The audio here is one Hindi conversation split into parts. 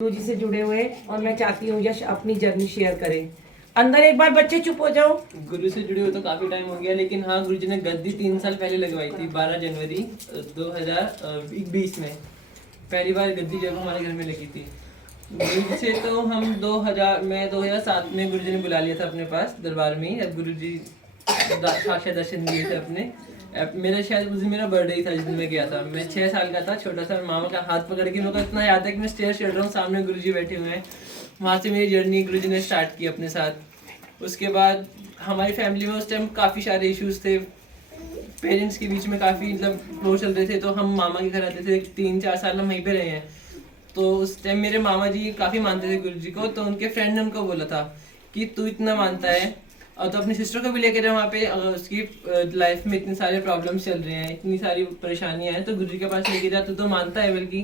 गुरु जी से जुड़े हुए और मैं चाहती हूँ यश अपनी जर्नी शेयर करे। अंदर एक बार बच्चे चुप हो जाओ। गुरु से जुड़े हुए तो काफ़ी टाइम हो गया, लेकिन हाँ, गुरु जी ने गद्दी 3 साल पहले लगवाई थी। 12 जनवरी 2020 में पहली बार गद्दी जब हमारे घर में लगी थी। गुरु जी से तो हम 2007 में गुरु जी ने बुला लिया था अपने पास दरबार में ही। अब गुरु जी साक्षात दर्शन दिए थे अपने। मेरा शायद उस दिन मेरा बर्थडे ही था जिस दिन मैं गया था। मैं 6 साल का था, छोटा सा। मामा का हाथ पकड़ के, मेरे को इतना याद है कि मैं स्टेयर चढ़ रहा हूँ, सामने गुरु जी बैठे हुए हैं। वहाँ से मेरी जर्नी गुरु जी ने स्टार्ट की अपने साथ। उसके बाद हमारी फैमिली में उस टाइम काफ़ी सारे इश्यूज थे, पेरेंट्स के बीच में काफ़ी मतलब वो चल रहे थे। तो हम मामा के घर आते थे, 3-4 साल हम वहीं पे रहे हैं। तो उस टाइम मेरे मामा जी काफ़ी मानते थे गुरु जी को। तो उनके फ्रेंड ने उनको बोला था कि तू इतना मानता है और तो अपनी सिस्टर को भी लेकर जा वहाँ पे, उसकी लाइफ में इतने सारे प्रॉब्लम्स चल रहे हैं, इतनी सारी परेशानियाँ हैं, तो गुरु जी के पास लेके जा। तू तो मानता है, बल्कि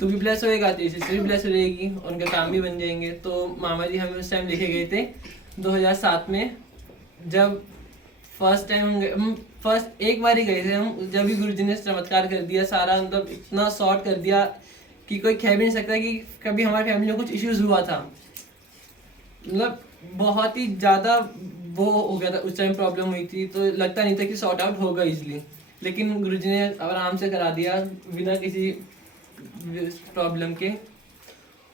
तू भी ब्लेस होएगा, तेरी सिस्टर भी ब्लेस हो जाएगी, उनके काम भी बन जाएंगे। तो मामा जी हमें उस टाइम लेके गए थे 2007 में। जब फर्स्ट टाइम हम फर्स्ट एक बार ही गए थे हम, जब भी गुरु जी ने चमत्कार कर दिया सारा, मतलब इतना सॉर्ट कर दिया कि कोई कह भी नहीं सकता कि कभी हमारी फैमिली में कुछ इश्यूज हुआ था। मतलब बहुत ही ज़्यादा वो हो गया था उस टाइम, प्रॉब्लम हुई थी, तो लगता नहीं था कि सॉर्ट आउट होगा इजली। लेकिन गुरुजी ने आराम से करा दिया बिना किसी प्रॉब्लम के।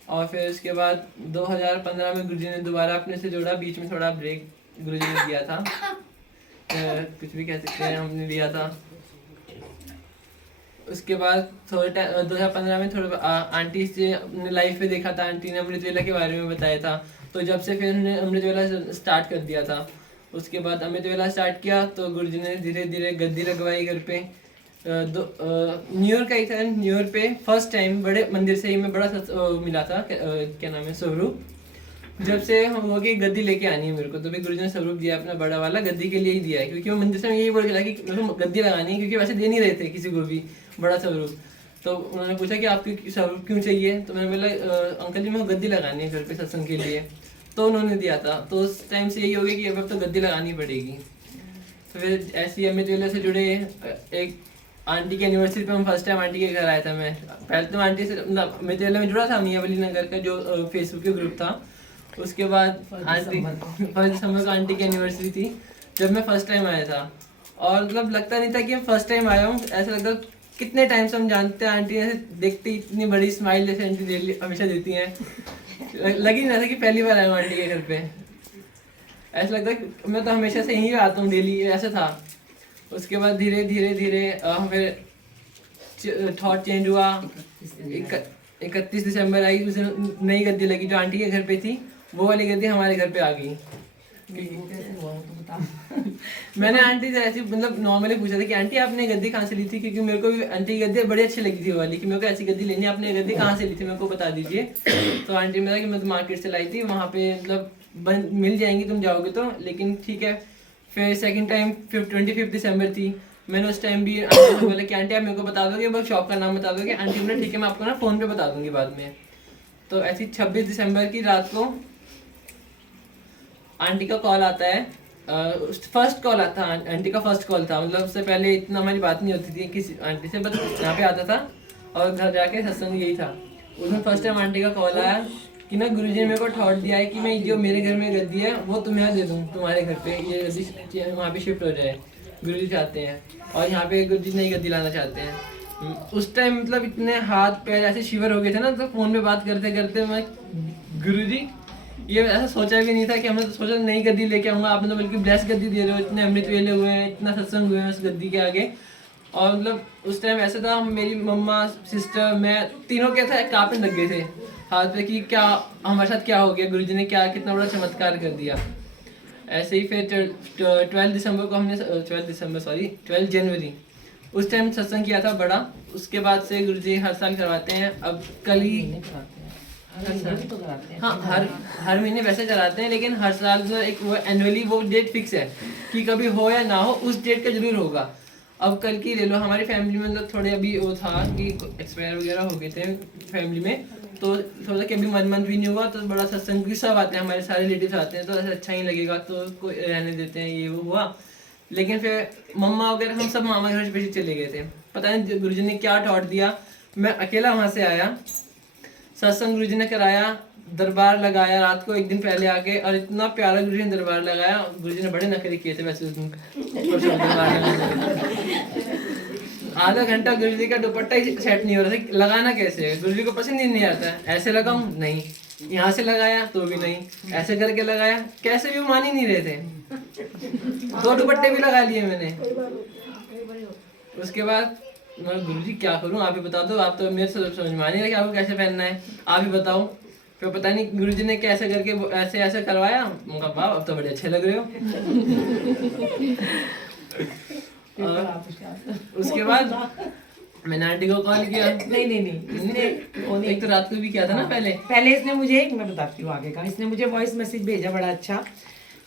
और फिर उसके बाद 2015 में गुरुजी ने दोबारा अपने से जोड़ा। बीच में थोड़ा ब्रेक गुरुजी ने दिया था, कुछ भी कह सकते हैं, हमने लिया था। उसके बाद थोड़े टाइम 2015 में थोड़ा आंटी से अपने लाइफ में देखा था। आंटी ने अमृत वेला के बारे में बताया था, तो जब से फिर हमने अमृत वेला स्टार्ट कर दिया था। उसके बाद अमृत वेला स्टार्ट किया तो गुरुजी ने धीरे धीरे गद्दी लगवाई घर पे। न्यू ईयर का ही था। न्यू ईयर पे फर्स्ट टाइम बड़े मंदिर से ही मैं बड़ा मिला था, क्या नाम है, स्वरूप। जब से हम हो गए गद्दी लेके आनी है मेरे को, तो भी गुरुजी ने स्वरूप दिया अपना बड़ा वाला, गद्दी के लिए ही दिया है। क्योंकि वो मंदिर से यही बोल के कि मेरे को गद्दी लगानी है, क्योंकि वैसे दे नहीं रहे थे किसी को भी बड़ा स्वरूप। तो उन्होंने पूछा कि आपको स्वरूप क्यों चाहिए, तो मैंने बोला अंकल जी मेरे को गद्दी लगानी है घर पे सत्संग के लिए। तो उन्होंने दिया था। तो उस टाइम से यही हो गया कि अब तो गद्दी लगानी पड़ेगी। तो फिर ऐसी अमृत वेला से जुड़े एक आंटी की एनिवर्सरी पे हम फर्स्ट टाइम आंटी के घर आया था मैं। पहले तो आंटी से मतलब अमृत वेला में जुड़ा था, मियाँवली नगर का जो फेसबुक के ग्रुप था। उसके बाद आंटी 1 दिसंबर को आंटी की एनिवर्सरी थी जब मैं फर्स्ट टाइम आया था। और मतलब लगता नहीं था कि मैं फर्स्ट टाइम आया हूँ, ऐसा लगता कितने टाइम से हम जानते हैं। आंटी ऐसे देखती इतनी बड़ी स्माइल जैसे आंटी डेली हमेशा देती हैं, लग ही नहीं रहा था कि पहली बार आया हूँ आंटी के घर पे। ऐसा लगता है मैं तो हमेशा से यहीं आता हूँ डेली, ऐसा था। उसके बाद धीरे धीरे धीरे फिर थॉट चेंज हुआ। 31 दिसंबर आई, उस दिन नई गद्दी लगी जो आंटी के घर पे थी, वो वाली गद्दी हमारे घर पे आ गई। मैंने आंटी से ऐसी मतलब नॉर्मली पूछा था कि आंटी आपने गद्दी कहाँ से ली थी, क्योंकि मेरे को भी आंटी की गद्दी बड़ी अच्छी लगी थी वो वाली, कि मेरे को ऐसी गद्दी लेनी है, आपने गद्दी कहाँ से ली थी मेरे को बता दीजिए। तो आंटी ने कहा कि मैं तो मार्केट से लाई थी, वहाँ पे मतलब मिल जाएंगी तुम जाओगे तो, लेकिन ठीक है। फिर सेकंड टाइम 25 दिसंबर थी। मैंने उस टाइम भी आंटी को बोला कि आंटी आप मेरे को बता दोगे, बस शॉप का नाम बता दोगे। आंटी बोला ठीक है मैं आपको ना फ़ोन पे बता दूंगी बाद में। तो ऐसी 26 दिसंबर की रात को आंटी का कॉल आता है। फर्स्ट कॉल आता था, आंटी का फर्स्ट कॉल था। मतलब उससे पहले इतना हमारी बात नहीं होती थी किसी आंटी से, बस यहाँ पे आता था और घर जाके सत्संग यही था। उस दिन फर्स्ट टाइम आंटी का कॉल आया कि ना गुरुजी ने मेरे को थॉट दिया है कि मैं जो मेरे घर में गद्दी है वो तुम्हें दे दूँ, तुम्हारे घर पे ये गद्दी वहाँ पे शिफ्ट हो जाए, गुरुजी चाहते हैं। और यहाँ पे गुरुजी नई गद्दी लाना चाहते हैं। उस टाइम मतलब इतने हाथ पैर ऐसे शिवर हो गए थे ना, तो फ़ोन पे बात करते करते मैं, गुरुजी ये ऐसा सोचा भी नहीं था कि हमने तो सोचा नई गद्दी लेके आऊँगा, आपने तो बल्कि ब्लेस गद्दी दे रहे हो, इतने अमृत वेले हुए हैं, इतना सत्संग हुए हैं उस गद्दी के आगे। और मतलब उस टाइम ऐसा था, मेरी मम्मा, सिस्टर, मैं तीनों क्या था काँपने लग गए थे हाथ पे कि क्या हमारे साथ क्या हो गया, गुरुजी ने क्या कितना बड़ा चमत्कार कर दिया। ऐसे ही फिर 12 दिसंबर को हमने 12 जनवरी उस टाइम सत्संग किया था बड़ा। उसके बाद से गुरुजी हर साल करवाते हैं। अब कल ही हाँ, हर महीने वैसे कराते हैं, लेकिन हर साल जो एक वो एनुअली वो डेट फिक्स है कि कभी हो या ना हो उस डेट का जरूर होगा। अब कल की ले लो, हमारी फैमिली में मतलब थोड़े अभी वो था कि एक्सपायर वगैरह हो गए थे फैमिली में, तो थोड़ा कि अभी 1 मंथ भी नहीं हुआ तो बड़ा सत्संग की सब आते हैं, हमारे सारे रिलेटिव्स आते हैं, तो ऐसा अच्छा ही लगेगा तो कोई रहने देते हैं, ये वो हुआ। लेकिन फिर मम्मा वगैरह हम सब मामा घर पे चले गए थे। पता नहीं गुरुजी ने क्या थॉट दिया, मैं अकेला वहाँ से आया, सत्संग गुरुजी ने कराया, दरबार लगाया रात को एक दिन पहले आके, और इतना प्यारा गुरुजी ने दरबार लगाया। गुरुजी ने बड़े नखरे किए थे वैसे उस दिन दरबार लगाने। आधा घंटा गुरुजी का दुपट्टा ही सेट नहीं हो रहा था, लगाना कैसे है, गुरुजी को पसंद ही नहीं आता। ऐसे लगाऊं नहीं, यहाँ से लगाया तो भी नहीं, ऐसे करके लगाया, कैसे भी मान ही नहीं रहे थे। 2 दुपट्टे भी लगा लिए मैंने। उसके बाद मैं गुरुजी क्या करूं, आप ही बता दो, आप तो मेरे से समझ में आ नहीं रहा कि आपको कैसे पहनना है, आप ही बताओ। फिर पता नहीं गुरुजी ने कैसे करके ऐसे ऐसे करवाया। उनका वाह अब तो बड़े अच्छे लग रहे हो। और उसके बाद मैंने आंटी को कॉल किया। नहीं इसने एक तो रात को भी किया था ना पहले इसने मुझे, मैं बताती हूँ आगे का, इसने मुझे वॉइस मैसेज भेजा बड़ा अच्छा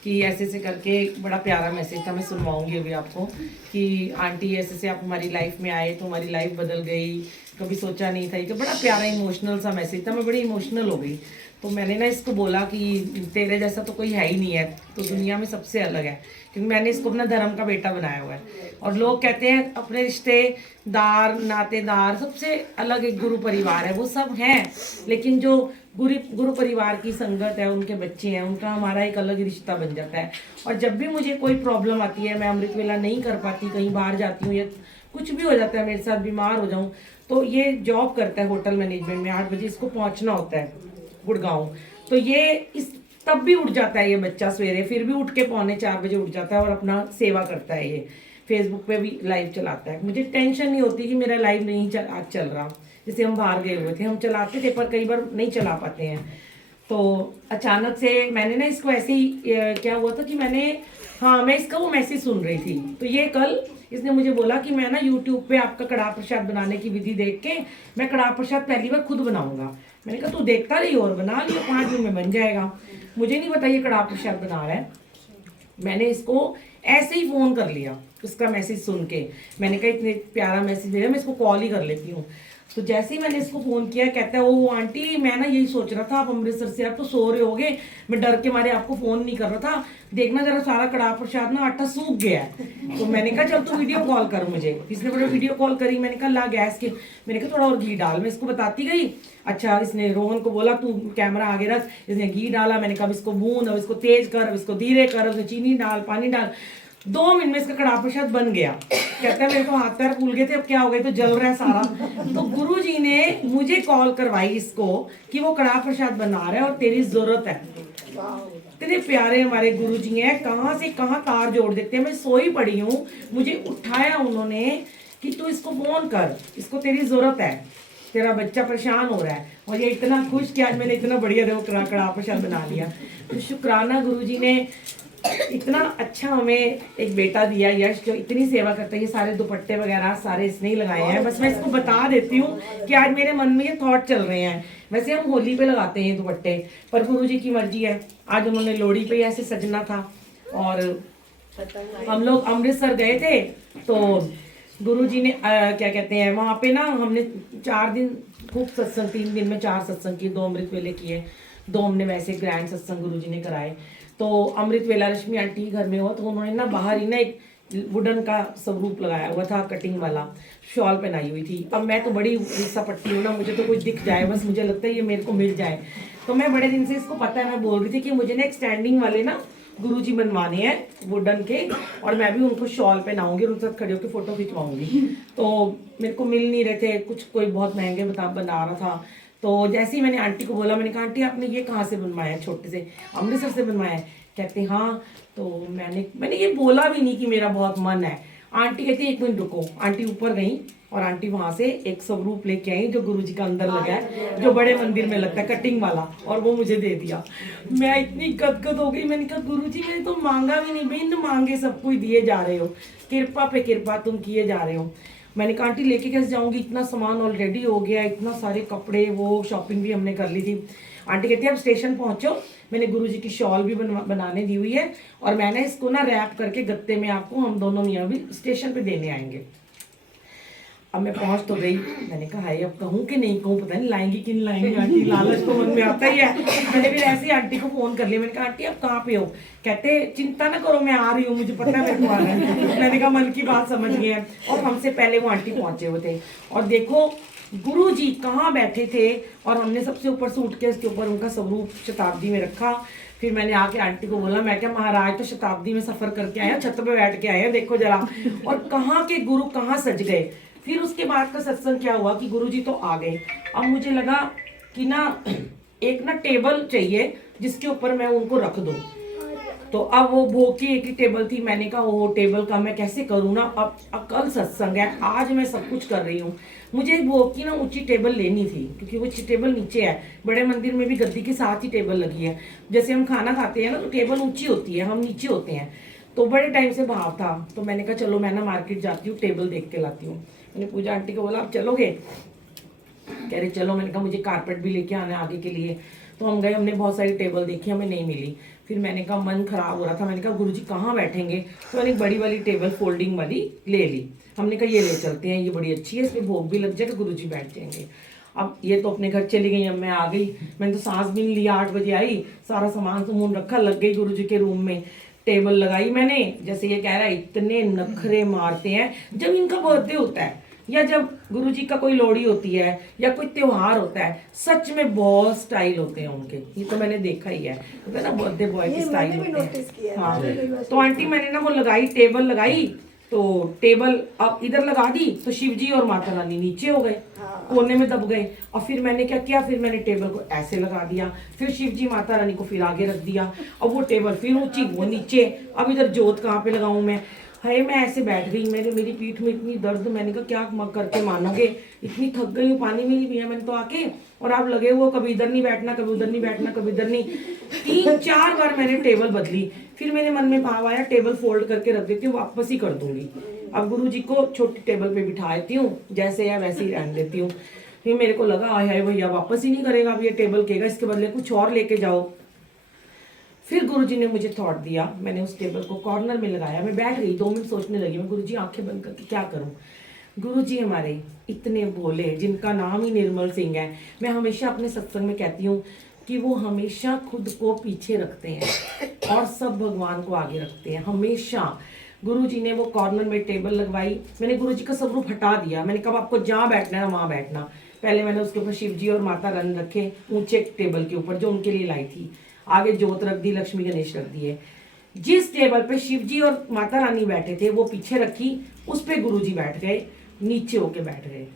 कि ऐसे ऐसे करके, बड़ा प्यारा मैसेज था, मैं सुनवाऊंगी अभी आपको, कि आंटी ऐसे से आप हमारी लाइफ में आए तो हमारी लाइफ बदल गई, कभी सोचा नहीं था। कि बड़ा प्यारा इमोशनल सा मैसेज था, मैं बड़ी इमोशनल हो गई। तो मैंने ना इसको बोला कि तेरे जैसा तो कोई है ही नहीं है, तो दुनिया में सबसे अलग है, क्योंकि मैंने इसको अपना धर्म का बेटा बनाया हुआ है। और लोग कहते हैं अपने रिश्तेदार नातेदार सबसे अलग एक गुरु परिवार है, वो सब हैं, लेकिन जो गुरु परिवार की संगत है, उनके बच्चे हैं, उनका हमारा एक अलग रिश्ता बन जाता है। और जब भी मुझे कोई प्रॉब्लम आती है, मैं अमृत वेला नहीं कर पाती, कहीं बाहर जाती हूँ या कुछ भी हो जाता है मेरे साथ, बीमार हो जाऊँ, तो ये जॉब करता है होटल मैनेजमेंट में, 8 बजे इसको पहुँचना होता है गुड़गांव, तो ये इस तब भी उठ जाता है ये बच्चा सवेरे, फिर भी उठ के 3:45 बजे उठ जाता है और अपना सेवा करता है। ये फेसबुक पे भी लाइव चलाता है। मुझे टेंशन नहीं होती कि मेरा लाइव नहीं आज चल रहा। जैसे हम बाहर गए हुए थे, हम चलाते थे पर कई बार नहीं चला पाते हैं। तो अचानक से मैंने ना इसको ऐसे ही क्या हुआ था कि मैं इसका वो मैसेज सुन रही थी, तो ये कल इसने मुझे बोला कि मैं ना यूट्यूब पे आपका कड़ाह प्रसाद बनाने की विधि देख के मैं कड़ाह प्रसाद पहली बार खुद बनाऊंगा। मैंने कहा तू देखता रही और बना लियो, 5 दिन में बन जाएगा। मुझे नहीं पता ये कड़ाह प्रसाद बना रहा है। मैंने इसको ऐसे ही फ़ोन कर लिया उसका मैसेज सुन के। मैंने कहा इतने प्यारा मैसेज भेजा, मैं इसको कॉल ही कर लेती हूँ। तो जैसे ही मैंने इसको फ़ोन किया, कहता है ओ आंटी मैं ना यही सोच रहा था, आप अमृतसर से आप तो सो रहे होगे, मैं डर के मारे आपको फ़ोन नहीं कर रहा था, देखना जरा सारा कड़ाह प्रसाद ना आटा सूख गया है। तो मैंने कहा चल तू वीडियो कॉल कर मुझे। इसने बड़ा वीडियो कॉल करी। मैंने कहा ला गैस के, मैंने कहा थोड़ा और घी डाल, मैं इसको बताती गई। अच्छा इसने रोहन को बोला तू कैमरा आगे रख, इसने घी डाला। मैंने कहा अब इसको भून, अब इसको तेज कर, अब इसको धीरे कर, अब चीनी डाल, पानी डाल। 2 मिनट में इसका कड़ाह प्रसाद बन गया। कहता है मेरे को हाथ पैर फूल गए थे, अब क्या हो गए, तो जल रहा है सारा। तो गुरुजी ने मुझे कॉल करवाई इसको कि वो कड़ाह प्रसाद बना रहा है और तेरी जरूरत है। इतने प्यारे हमारे गुरुजी हैं, कहाँ से कहाँ तार जोड़ देते हैं। मैं सोई पड़ी हूँ, मुझे उठाया उन्होंने कि तू इसको फोन कर, इसको तेरी जरूरत है, तेरा बच्चा परेशान हो रहा है। और ये इतना खुश कि आज मैंने इतना बढ़िया कड़ाह प्रसाद बना लिया। तो शुक्राना गुरुजी ने इतना अच्छा हमें एक बेटा दिया, यश, जो इतनी सेवा करता है। ये सारे दुपट्टे वगैरह सारे इसने ही लगाए हैं। बस मैं इसको बता देती हूँ कि आज मेरे मन में ये थॉट चल रहे हैं। वैसे हम होली पे लगाते हैं दुपट्टे, पर गुरुजी की मर्जी है। आज उन्होंने लोहड़ी पे ऐसे सजना था। और हम लोग अमृतसर गए थे, तो गुरुजी ने क्या कहते हैं वहाँ पे ना, हमने 4 दिन खूब सत्संग, 3 दिन में 4 सत्संग किए, 2 अमृत वेले किए, 2 हमने वैसे ग्रैंड सत्संग गुरुजी ने कराए। तो अमृत वेला रश्मि आंटी घर में हुआ, तो उन्होंने ना बाहर ही ना एक वुडन का स्वरूप लगाया हुआ था, कटिंग वाला, शॉल पहनाई हुई थी। अब मैं तो बड़ी हिस्सा पट्टी हूँ ना, मुझे तो कुछ दिख जाए बस, मुझे लगता है ये मेरे को मिल जाए। तो मैं बड़े दिन से इसको पता है, मैं बोल रही थी कि मुझे ना एक स्टैंडिंग वाले ना गुरुजी बनवाने हैं वुडन के, और मैं भी उनको शॉल पहनाऊंगी और उनके साथ खड़े होकर फोटो खिंचवाऊंगी। तो मेरे को मिल नहीं रहे थे, कुछ कोई बहुत महंगे बना रहा था। तो जैसे ही मैंने आंटी को बोला, मैंने कहा आंटी आपने ये कहाँ से बनवाया है, छोटे से अमृतसर से बनवाया है। कहते हाँ। तो मैंने ये बोला भी नहीं कि मेरा बहुत मन है। आंटी कहती 1 मिनट रुको। आंटी ऊपर गई और आंटी वहां से एक स्वरूप लेके आई जो गुरुजी का अंदर लगा है, जो बड़े मंदिर में लगता है, कटिंग वाला, और वो मुझे दे दिया। मैं इतनी गदगद हो गई। मैंने कहा गुरुजी मैंने तो मांगा भी नहीं, बिन मांगे सब कुछ दिए जा रहे हो, कृपा पे कृपा तुम किए जा रहे हो। मैंने कहा आंटी लेके कैसे जाऊंगी, इतना सामान ऑलरेडी हो गया, इतना सारे कपड़े, वो शॉपिंग भी हमने कर ली थी। आंटी कहती है अब स्टेशन पहुंचो, मैंने गुरुजी की शॉल भी बनाने दी हुई है, और मैंने इसको ना रैप करके गत्ते में आपको हम दोनों मियाँ भी स्टेशन पे देने आएंगे। अब मैं पहुंच तो गई। मैंने कहा हाय अब कहूँ कि नहीं कहूँ, पता नहीं लाएंगी कि नहीं लाएंगी। आंटी लालच तो मन में आता ही है। मैंने फिर ऐसे ही आंटी को फोन कर लिया। मैंने कहा आंटी आप कहाँ पे हो? कहते चिंता ना करो मैं आ रही हूँ, मुझे पता है मेरे को आना है। मैंने कहा मन की बात समझ गए हैं। और हमसे पहले वो आंटी पहुंचे हुए थे। और देखो गुरुजी कहाँ बैठे थे और हमने सबसे ऊपर सूटकेस के ऊपर उनका स्वरूप शताब्दी में रखा। फिर मैंने आके आंटी को बोला, मैं क्या महाराज तो शताब्दी में सफर करके आए, छत पे बैठ के आए, देखो जरा। और कहाँ के गुरु कहाँ सज गए। फिर उसके बाद का सत्संग क्या हुआ कि गुरुजी तो आ गए। अब मुझे लगा कि ना एक ना टेबल चाहिए जिसके ऊपर मैं उनको रख दूं। तो अब वो भोग की एक ही टेबल थी। मैंने कहा वो टेबल का मैं कैसे करूँ ना, अब कल सत्संग है, आज मैं सब कुछ कर रही हूँ। मुझे भोग की ना ऊंची टेबल लेनी थी क्योंकि वो टेबल नीचे है। बड़े मंदिर में भी गद्दी के साथ ही टेबल लगी है। जैसे हम खाना खाते हैं ना तो टेबल ऊंची होती है, हम नीचे होते हैं। तो बड़े टाइम से भाव था, तो मैंने कहा चलो मैं ना मार्केट जाती हूँ, टेबल देख के लाती हूँ। मैंने पूजा आंटी को बोला आप चलोगे, कह रहे चलो। मैंने कहा मुझे कारपेट भी लेके आना है आगे के लिए। तो हम गए, हमने बहुत सारी टेबल देखी, हमें नहीं मिली। फिर मैंने कहा मन खराब हो रहा था, मैंने कहा गुरुजी कहाँ बैठेंगे। तो मैंने एक बड़ी वाली टेबल फोल्डिंग वाली ले ली। हमने कहा ये ले चलते हैं, ये बड़ी अच्छी है, इसमें भोग भी लग जाएगा, गुरुजी बैठ जाएंगे। अब ये तो अपने घर चली गई, अब मैं आ गई। मैंने तो सांस भी नहीं लिया, 8 बजे आई, सारा सामान सामून रखा, लग गई गुरुजी के रूम में। टेबल लगाई मैंने, जैसे ये कह रहा है इतने नखरे मारते हैं। जब इनका बर्थडे होता है या जब गुरुजी का कोई लोहड़ी होती है या कोई त्योहार होता है, सच में बहुत स्टाइल होते हैं उनके। ये तो मैंने देखा ही है ना, बर्थडे बॉय की स्टाइल होते हैं। हाँ, तो आंटी मैंने ना वो लगाई, टेबल लगाई, तो टेबल अब इधर लगा दी तो शिव जी और माता रानी नीचे हो गए, कोने में दब गए। और फिर मैंने क्या किया, फिर मैंने टेबल को ऐसे लगा दिया, फिर शिव जी माता रानी को फिर आगे रख दिया। अब वो टेबल फिर ऊंची, वो नीचे। अब इधर जोत कहाँ पे लगाऊं मैं। है मैं ऐसे बैठ गई, मेरी पीठ में इतनी दर्द। मैंने कहा क्या करके मानोगे, इतनी थक गई हूँ, पानी भी नहीं पिया मैंने तो आके। और आप लगे हुए कभी इधर नहीं बैठना, कभी उधर नहीं बैठना, कभी इधर नहीं। 3-4 बार मैंने टेबल बदली। फिर मेरे मन में भाव आया टेबल फोल्ड करके रख देती हूँ, वापस ही कर दूंगी। अब गुरुजी को छोटी टेबल पे बिठा देती हूँ, जैसे या वैसे ही रहने देती हूँ। फिर मेरे को लगा हाय भैया वापस ही नहीं करेगा, अब ये टेबल कहेगा इसके बदले कुछ और लेके जाओ। फिर गुरुजी ने मुझे थॉट दिया, मैंने उस टेबल को कॉर्नर में लगाया। मैं बैठ गई, 2 मिनट सोचने लगी मैं, गुरुजी आंखें बंद करके क्या करूं। गुरुजी हमारे इतने भोले, जिनका नाम ही निर्मल सिंह है। मैं हमेशा अपने सत्संग में कहती हूँ कि वो हमेशा खुद को पीछे रखते हैं और सब भगवान को आगे रखते हैं हमेशा। गुरुजी ने वो कॉर्नर में टेबल लगवाई। मैंने गुरुजी का स्वरूप हटा दिया। मैंने कहा आपको जहाँ बैठना है वहाँ बैठना। पहले मैंने उसके ऊपर शिव जी और माता रानी रखे ऊंचे टेबल के ऊपर, जो उनके लिए लाई थी। आगे जोत रख दी, लक्ष्मी गणेश रख दिए। जिस टेबल पे शिव जी और माता रानी बैठे थे वो पीछे रखी, उस पे गुरुजी बैठ गए, नीचे होके बैठ गए।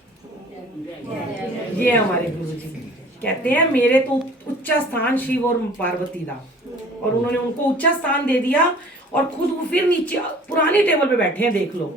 ये हमारे गुरुजी कहते हैं मेरे तो उच्चा स्थान शिव और पार्वती दा, और उन्होंने उनको उच्चा स्थान दे दिया और खुद वो फिर नीचे पुरानी टेबल पे बैठे हैं। देख लो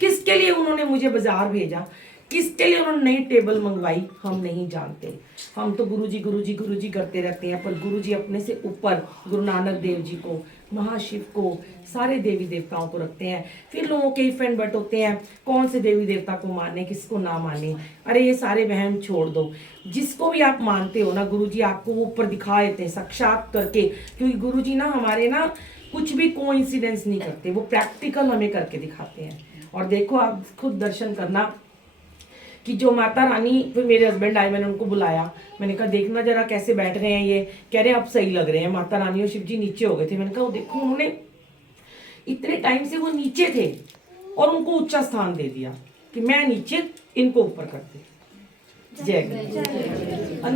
किसके लिए उन्होंने मुझे बाजार भेजा, किसके लिए उन्होंने नई टेबल मंगवाई, हम नहीं जानते। हम तो गुरुजी गुरुजी गुरुजी करते रहते हैं, पर गुरुजी अपने से ऊपर गुरु नानक देव जी को, महाशिव को, सारे देवी देवताओं को रखते हैं। फिर लोगों के इफ एंड बट होते हैं, कौन से देवी देवता को माने किसको ना माने। अरे ये सारे वहम छोड़ दो, जिसको भी आप मानते हो ना गुरुजी आपको वो ऊपर दिखा देते हैं साक्षात करके। क्योंकि गुरुजी ना हमारे ना कुछ भी कोइंसिडेंस नहीं करते, वो प्रैक्टिकल हमें करके दिखाते हैं। और देखो आप खुद दर्शन करना कि जो माता रानी, फिर मेरे हस्बैंड आए, मैंने उनको बुलाया, मैंने कहा देखना जरा कैसे बैठ रहे हैं ये। कह रहे अब सही लग रहे हैं। माता रानी और शिव जी नीचे हो गए थे। मैंने कहा देखो उन्होंने इतने टाइम से वो नीचे थे और उनको ऊंचा स्थान दे दिया कि मैं नीचे, इनको ऊपर करते। जय गुरु।